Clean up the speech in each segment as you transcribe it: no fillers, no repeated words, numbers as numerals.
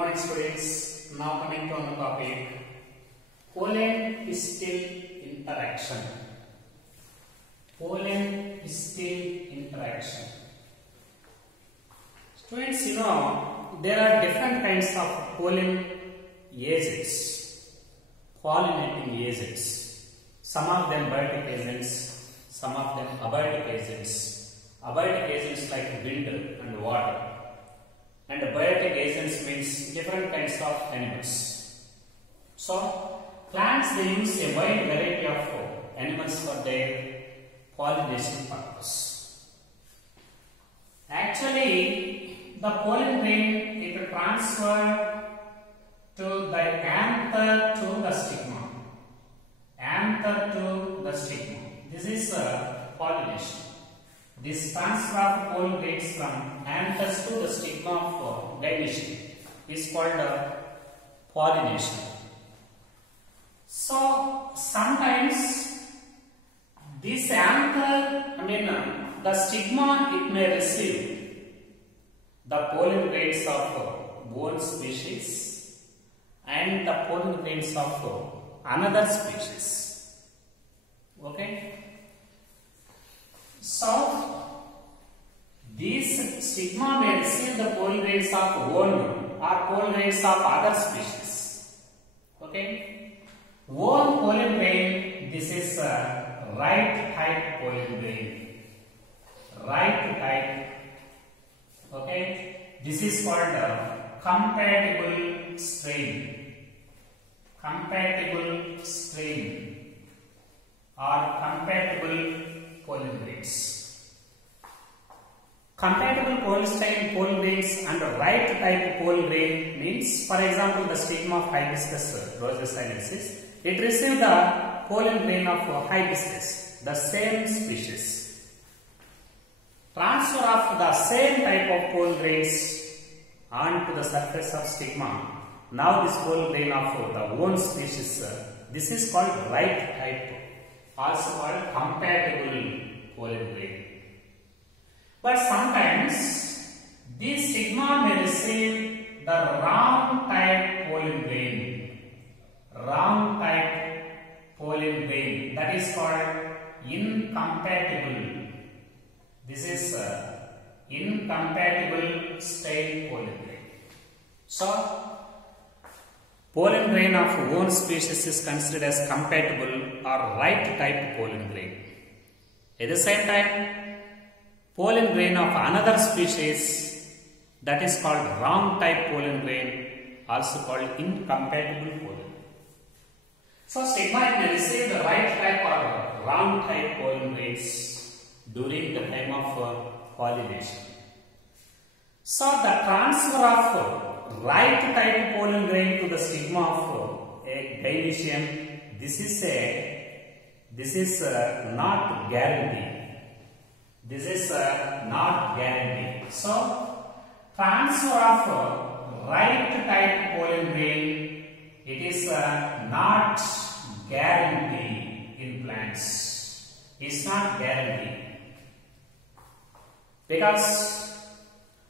morning students. Now coming to the topic, pollen-pistil interaction. Pollen-pistil interaction. Students, there are different kinds of pollen agents, pollinating agents. Some of them biotic agents, some of them abiotic agents. Abiotic agents like wind and water. And biotic agents means different kinds of animals. So, plants they use a wide variety of animals for their pollination purpose. Actually, the pollen grain it transferred to the anther to the stigma. Anther to the stigma. This is pollination. This transfer of pollen grains from anthers to the stigma of dilution is called pollination. So sometimes this anther, the stigma, it may receive the pollen grains of one species and the pollen grains of another species. Okay. So, these stigma may receive the pollen grains of one or pollen grains of other species. Okay? One pollen grain, this is right type pollen grain. Right type. Okay? This is called compatible strain. Compatible strain or compatible pollen grains. Compatible pollen grains and right type pollen grain means, for example, the stigma of hibiscus roses sinensis, it received the pollen grain of hibiscus, the same species. Transfer of the same type of pollen grains onto the surface of stigma. Now this pollen grain of the one species, this is called right type, also called compatible pollen grain. But sometimes this stigma may receive the wrong type pollen grain. Wrong type pollen grain, that is called incompatible. This is incompatible strain pollen grain. So pollen grain of one species is considered as compatible or right type pollen grain. At the same time, pollen grain of another species, that is called wrong type pollen grain, also called incompatible pollen. So stigma may receive the right type or wrong type pollen grains during the time of pollination. So the transfer of right type pollen grain to the stigma of a dilution, this is not guaranteed. This is not guaranteed. So transfer of right type pollen grain, it is not guaranteed in plants. It's not guaranteed because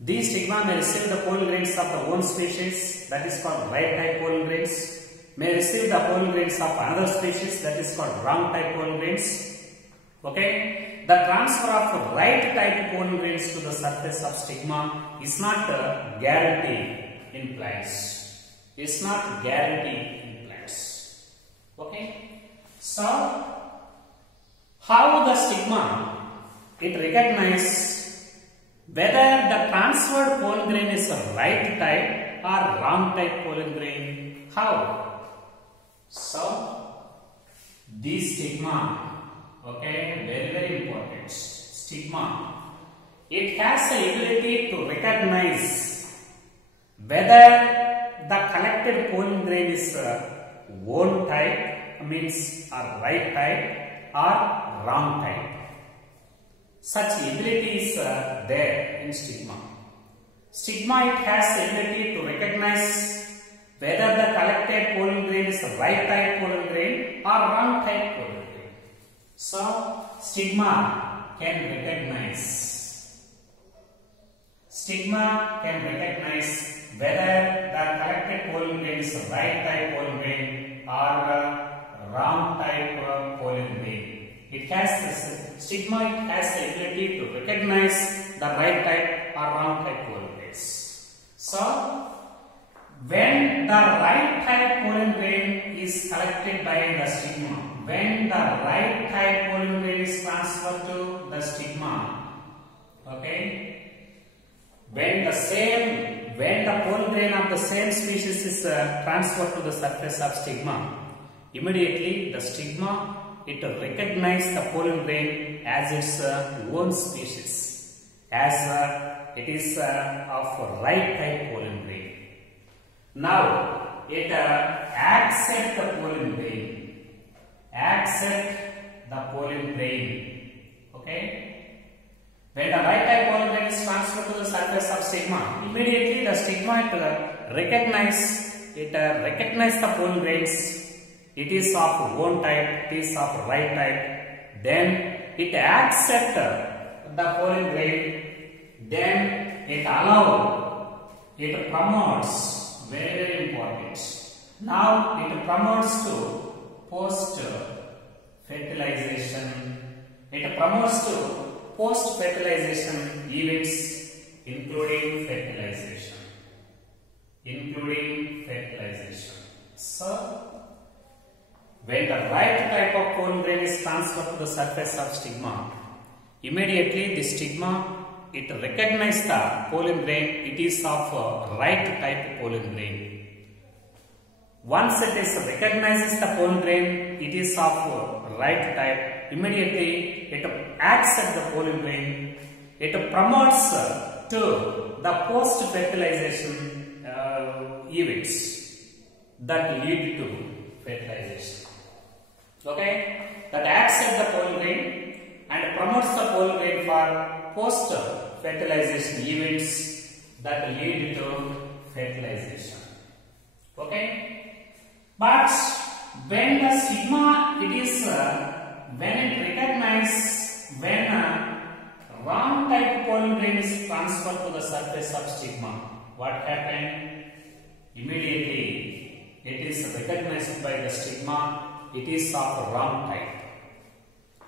these stigma may receive the pollen grains of the one species, that is called right type pollen grains, may receive the pollen grains of another species, that is called wrong type pollen grains. Okay? The transfer of right type pollen grains to the surface of stigma is not guaranteed in plants. It's not guaranteed in plants. Okay? So, how the stigma, it recognizes whether the transferred pollen grain is a right type or wrong type pollen grain. How? So, this stigma, okay, very important. Stigma, it has the ability to recognize whether the collected pollen grain is one type, means a right type or wrong type. Such ability is there in stigma. Stigma, it has the ability to recognize whether the collected pollen grain is a right type pollen grain or wrong type pollen grain. So, stigma can recognize stigma can recognize whether the collected pollen grain is right type pollen grain or wrong type pollen grain. It has this stigma. It has the ability to recognize the right type or wrong type pollen grains. So, when the right type pollen grain is collected by the stigma, when the right type pollen grain is transferred to the stigma, okay, when the pollen grain of the same species is transferred to the surface of stigma, immediately the stigma, it recognizes the pollen grain as its own species, as it is of right type pollen grain. Now it accepts the pollen grain, okay. When the right type pollen grain is transferred to the surface of stigma, immediately the stigma recognize the pollen grains. It is of own type, it is of right type. Then it accepts the pollen grain. Then it promotes, very important. Now it promotes to post fertilization. It promotes to post fertilization events, including fertilization. So, when the right type of pollen grain is transferred to the surface of stigma, immediately the stigma, it recognizes the pollen grain. It is of right type pollen grain. Once it is recognizes the pollen grain, it is of right type. Immediately it accepts the pollen grain. It promotes to the post fertilization events that lead to fertilization. Okay, that accepts the pollen grain and promotes the pollen grain for post fertilization events that lead to fertilization. Okay, but when the stigma, it is when it recognizes when wrong type pollen grain is transferred to the surface of stigma, what happened? Immediately it is recognized by the stigma. It is of wrong type.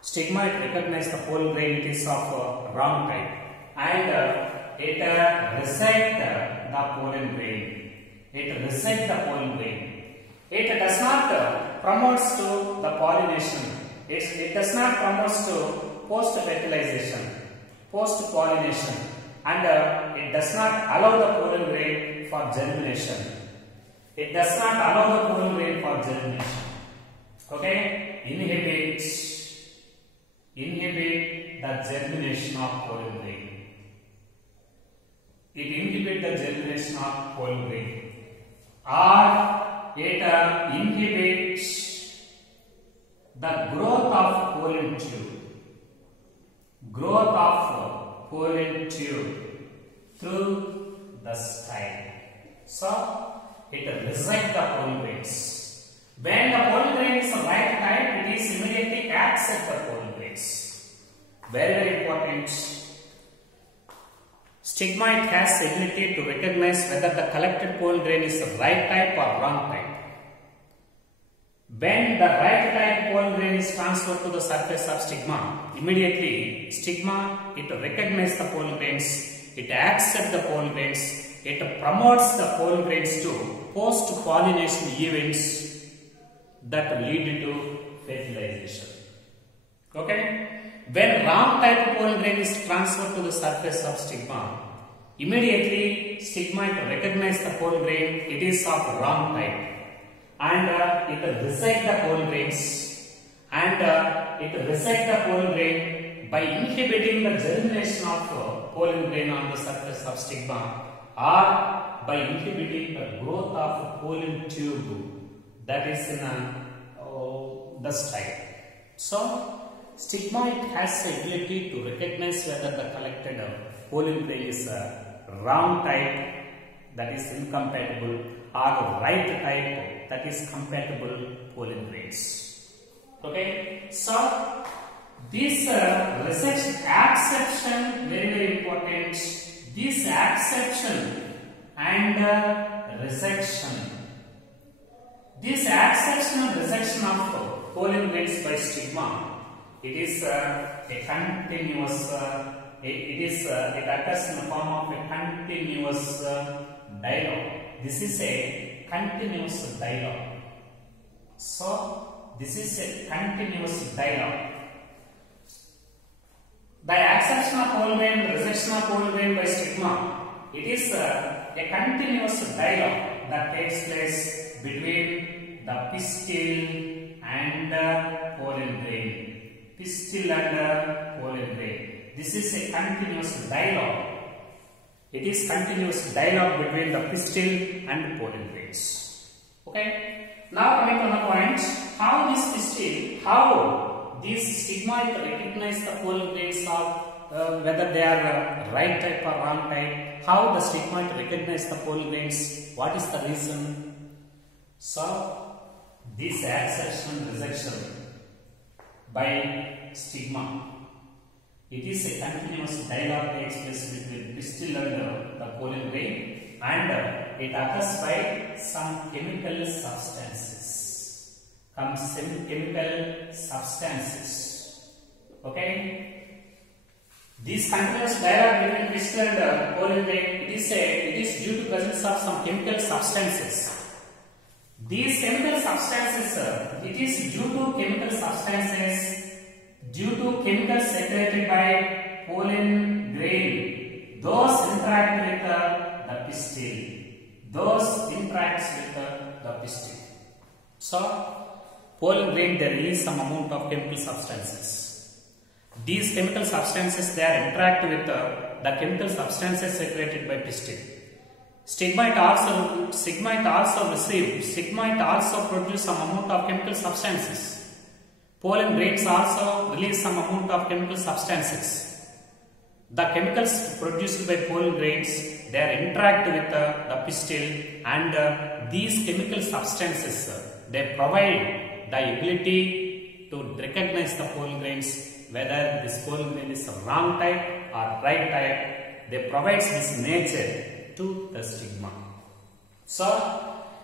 Stigma, it recognizes the pollen grain, it is of wrong type, and it rejects the pollen grain. It does not promotes to the pollination. It does not promotes to post fertilization, post pollination, and it does not allow the pollen grain for germination. Okay, inhibit the germination of pollen grain. It inhibits the germination of pollen grain, or it inhibits the growth of pollen tube through the style. So it rejects the pollen grains. When the pollen grain is right type, it is immediately accept the pollen grains. Very important. Stigma, it has the ability to recognize whether the collected pollen grain is right type or wrong type. When the right type pollen grain is transferred to the surface of stigma, immediately stigma, it recognizes the pollen grains, it accepts the pollen grains, it promotes the pollen grains to post pollination events that lead to fertilization. Okay, when wrong type pollen grain is transferred to the surface of stigma, immediately stigma, it recognizes the pollen grain, it is of wrong type, and it rejects the pollen grains, and it rejects the pollen grain by inhibiting the germination of pollen grain on the surface of stigma, or by inhibiting the growth of pollen tube that is in the style. So stigma, it has the ability to recognize whether the collected pollen grain is wrong type, that is incompatible, or right type, that is compatible pollen grains. Okay, so this research exception, very important. this acception and resection. This acception and resection of pollen grains by stigma, it is a continuous. It occurs in the form of a continuous dialogue. This is a continuous dialogue. So this is a continuous dialogue. By acception of pollen grain, resection of pollen grain by stigma, it is a continuous dialogue that takes place between the pistil and pollen grain. Pistil and pollen grain. This is a continuous dialogue. It is continuous dialogue between the pistil and pollen grains. Okay. Now coming to the point, how this pistil, how these stigma recognize the pollen grains or whether they are right type or wrong type. How the stigma recognize the pollen grains? What is the reason? So this acception resection by stigma. It is a continuous dialogue takes place between pistil and the pollen grain, and it occurs by some chemical substances. Chemical substances. Okay. This continuous dialogue between pistil and pollen grain, it is due to presence of some chemical substances. These chemical substances, it is due to chemical substances. Due to chemicals secreted by pollen grain, those interact with the pistil. Those interacts with the pistil. So, pollen grain, there is some amount of chemical substances. These chemical substances, they are interact with the chemical substances secreted by pistil. Stigma also produce some amount of chemical substances. Pollen grains also release some amount of chemical substances. The chemicals produced by pollen grains, they are interact with the pistil, and these chemical substances, they provide the ability to recognize the pollen grains, whether this pollen grain is a wrong type or right type. They provide this nature to the stigma. So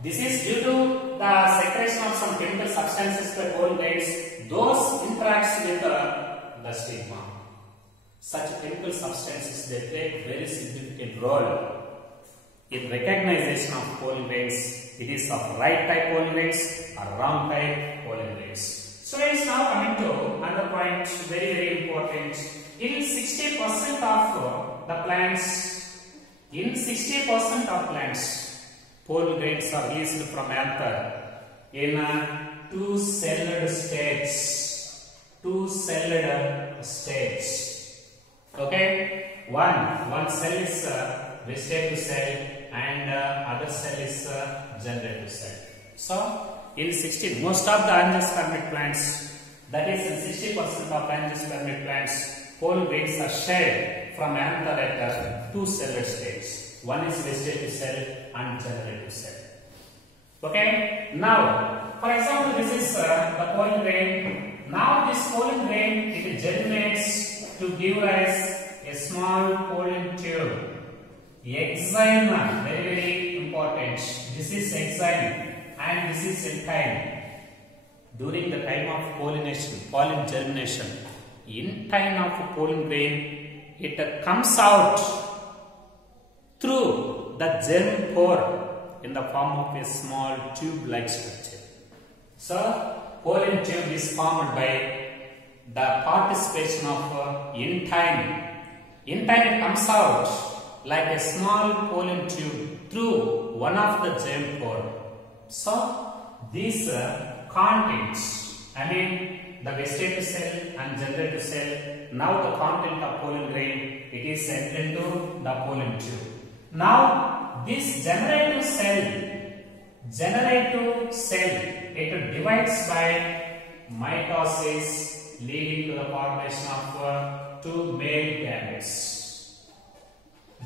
this is due to the secretion of some chemical substances by pollen grains. Those interacts with the stigma. Such chemical substances, they play a very significant role in recognition of pollen grains. It is of right type pollen grains or wrong type pollen grains. So it is now coming to another point, very important. In 60% of the plants, pollen grains are released from anther in two-celled states. Okay, one cell is vegetative cell and other cell is generative cell. So in most of the angiospermic plants, that is in 60% of angiospermic plants, pollen grains are shared from anther at two-celled states. One is vegetative cell and generative cell. Okay, now for example, this is the pollen grain. Now this pollen grain, it germinates to give us a small pollen tube. Exine, very important. This is exine and this is entine. During the time of pollination, pollen germination, entine of pollen grain, it comes out through the germ pore in the form of a small tube-like structure. So, pollen tube is formed by the participation of entine. Entine comes out like a small pollen tube through one of the germ pore. So, these contents, the vegetative cell and generative cell, now the content of pollen grain, it is sent into the pollen tube. Now, this generative cell, it divides by mitosis, leading to the formation of two male gametes.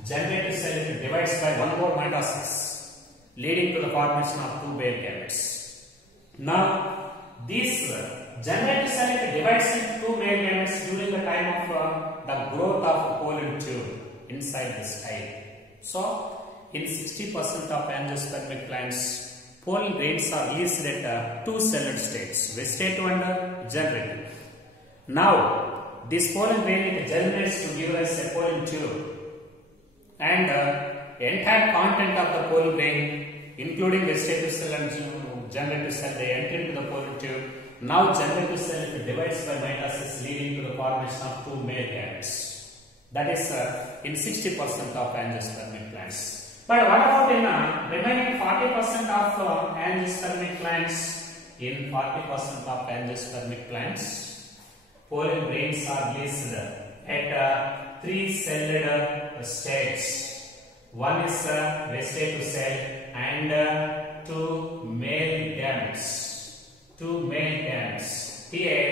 Generative cell, it divides by one more mitosis, leading to the formation of two male gametes. Now, this generative cell, it divides into two male gametes during the time of the growth of pollen tube. inside the style. So, in 60% of angiospermic plants, pollen grains are released at two celled states, vegetative and generative. Now, this pollen grain germinates to give us a pollen tube, and the entire content of the pollen grain, including vegetative cell and generative cell, they enter into the pollen tube. Now, generative cell divides by mitosis, leading to the formation of two male gametes. That is in 60% of angiospermic plants. But what about in remaining 40% of angiospermic plants? In 40% of angiospermic plants, pollen grains are released at three celled states. One is vegetative cell and two male gametes. Here,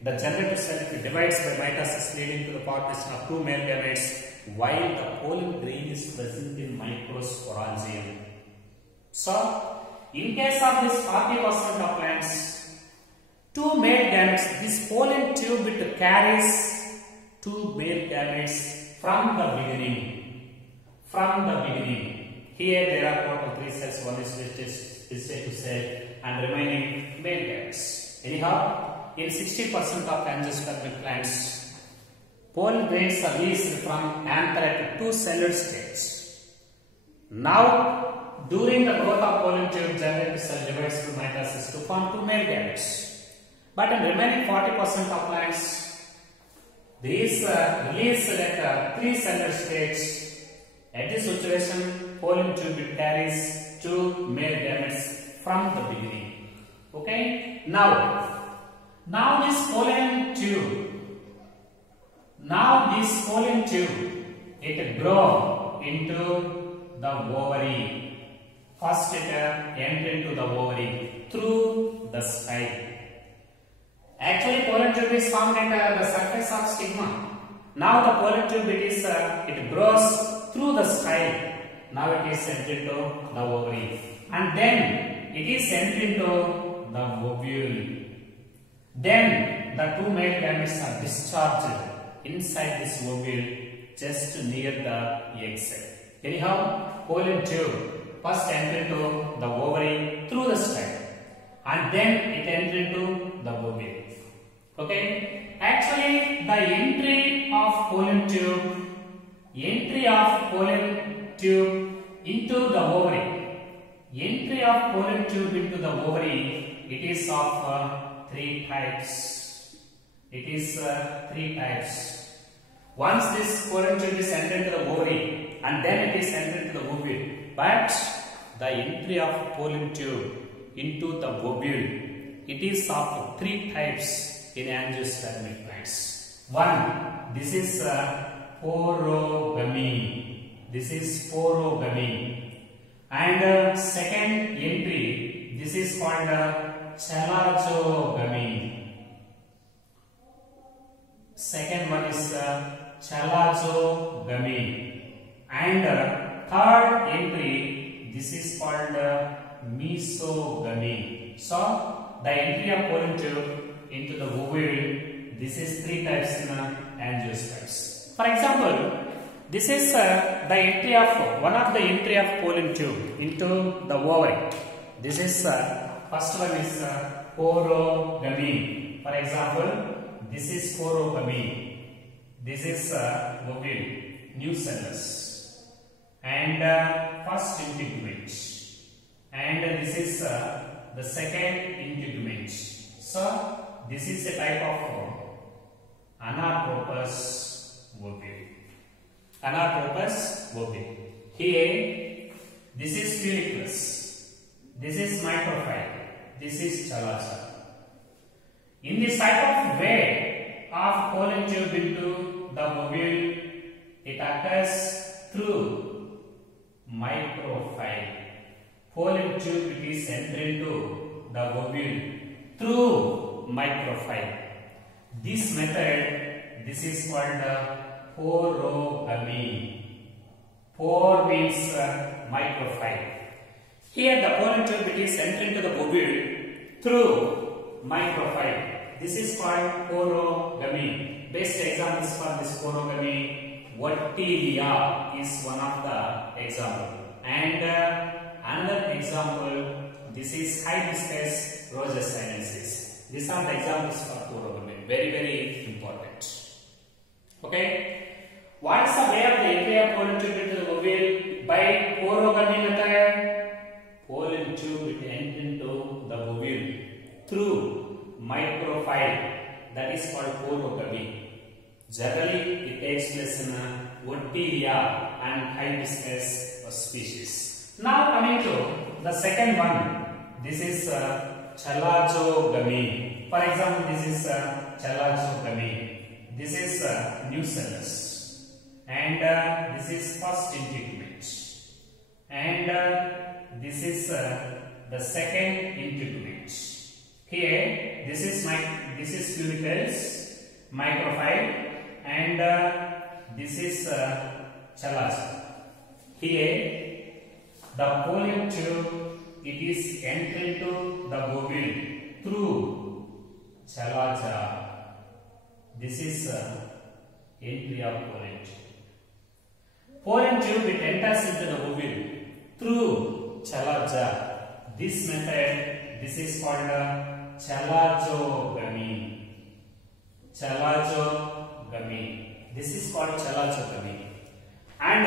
the generative cell divides by mitosis, leading to the formation of two male gametes, while the pollen grain is present in microsporangium. So, in case of this 40% of plants, two male gametes, this pollen tube it carries two male gametes from the beginning. Here there are total three cells, one is vegetative cell and remaining male gametes. Anyhow, in 60% of angiospermic plants, pollen grains are released from anther at two celled states. Now, during the growth of pollen tube, generative cell divides through mitosis to form two male gametes. But in remaining 40% of plants, these released at three celled states. At this situation, pollen tube carries two male gametes from the beginning. Okay? Now this pollen tube, it grows into the ovary. First it enters into the ovary through the style. Actually, pollen tube is formed at the surface of stigma. Now the pollen tube it grows through the style. Now it is sent into the ovary, and then it is sent into the ovule. Then the two male gametes are discharged inside this ovule, just near the egg cell. Anyhow, pollen tube first enters into the ovary through the style, and then it enters into the ovule. Okay? Actually, the entry of pollen tube into the ovary. Entry of pollen tube into the ovary, it is of three types. Once this pollen tube is entered into the ovary and then it is entered into the ovule. But the entry of pollen tube into the ovule, it is of three types in angiospermic plants. One, this is porogamy. And second entry, this is called chalazogamy. Second one is chalazogamy. And third entry, this is called mesogamy. So, the entry of pollen tube into the ovule, this is three types in angiosperms. For example, this is one of the entry of pollen tube into the ovary. This is first one is porogamy. For example, this is porogamy. This is ovule, nucellus, and first integument, and this is the second integument. So this is a type of anatropous ovule. Here, this is funiculus, this is microphyll, this is chalaza. In this type of way of pollen tube into the ovule, it occurs through microphyll. Pollen tube is entered into the ovule through microphyll. This method, this is called porogamy. Por means microphyll. Here the pollen tube is entered into the ovule through microphyll. This is called porogamy. Best examples for this porogamy, Wottilia is one of the example. And another example, this is Hibiscus rosesinensis. These are the examples for porogamy. Very, very important. Okay. What is the way of the entry of pollen tube into the ovule by porogamy method? Pollen tube will enter into the ovule through micropyle, that is called porogamy. Generally, it takes place in Wottilia and Hibiscus species. Now coming to the second one, this is chalazogamy. For example, this is chalazogamy. This is nucellus, and this is first integument, and this is the second integument. Here, this is tunicles, micropyle, and this is chalaza. Here, the pollen tube, it is entering to the ovule through chalaza. This is entry of pollen tube. Pollen tube, it enters into the ovule through chalaza. This method, this is called chalazogamy. Chalazogamy. This is called chalazogamy. And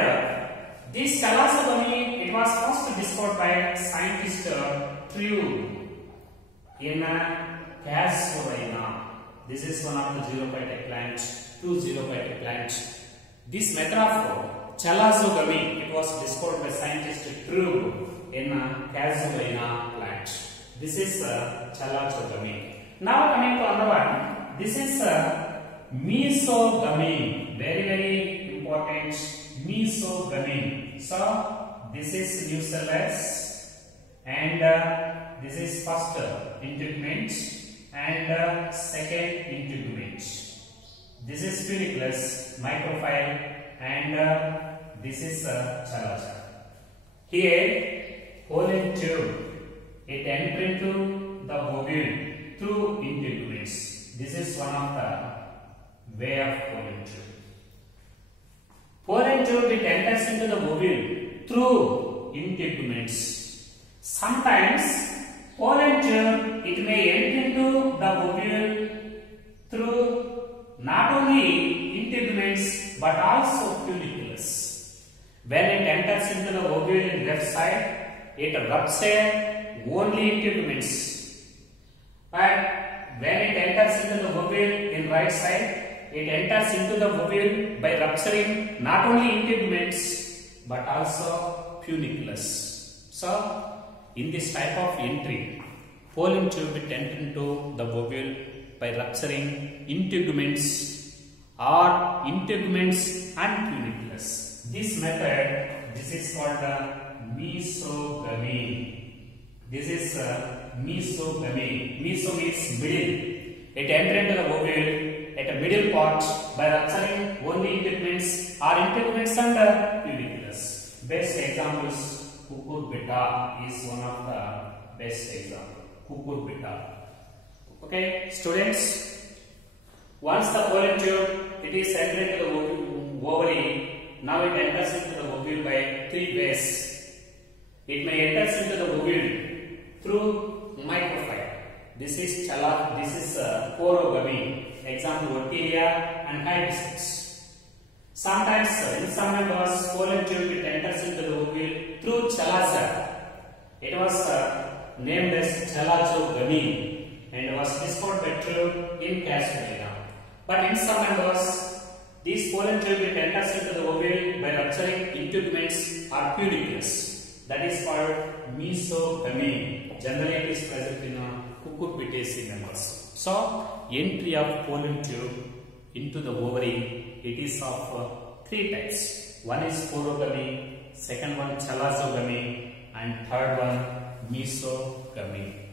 this chalazogamy, it was first discovered by scientist Trieu in Casuarina. This is one of the xerophytic plants, two xerophytic plants. This method of chalazogamy, it was discovered by scientist Trieu in Casuarina plant. This is chalazogamy. Now coming to another one, this is mesogamy. Very, very important. Mesogamy. So this is nucellus, and this is first integument and second integument. This is funiculus, micropyle, and this is chalaza. Here, pollen tube, it enters into the ovule through integuments. This is one of the way of pollen tube. Pollen tube, it enters into the ovule through integuments. Sometimes pollen tube, it may enter into the ovule through not only integuments but also funiculus. When it enters into the ovule in left side, it ruptures only integuments. But when it enters into the ovule in right side, it enters into the ovule by rupturing not only integuments but also funiculus. So, in this type of entry, pollen tube it enters into the ovule by rupturing integuments or integuments and funiculus. This method, this is called mesogamy. This is mesogamy. Meso means middle. It enters into the ovule at a middle part by rupturing only integuments or integuments and funiculus. Best examples, cucurbita is one of the best examples. Cucurbita. Okay, students. Once the pollen tube it is entered into the ovary, now it enters into the ovule by three ways. It may enter into the ovule through micropyle. This is porogamy. Example, Wottilia and Hibiscus. Sometimes in some members, pollen tube it enters into the ovule through chalaza. It was named as chalazogamy and was discovered by Trieu in Casuarina. But in some members, this pollen tube it enters into the ovule by rupturing integuments or funiculus. That is called mesogamy. Generally, it is present in Cucurbitaceae members. So, entry of pollen tube into the ovary, it is of three types. One is porogamy, second one chalazogamy, and third one mesogamy.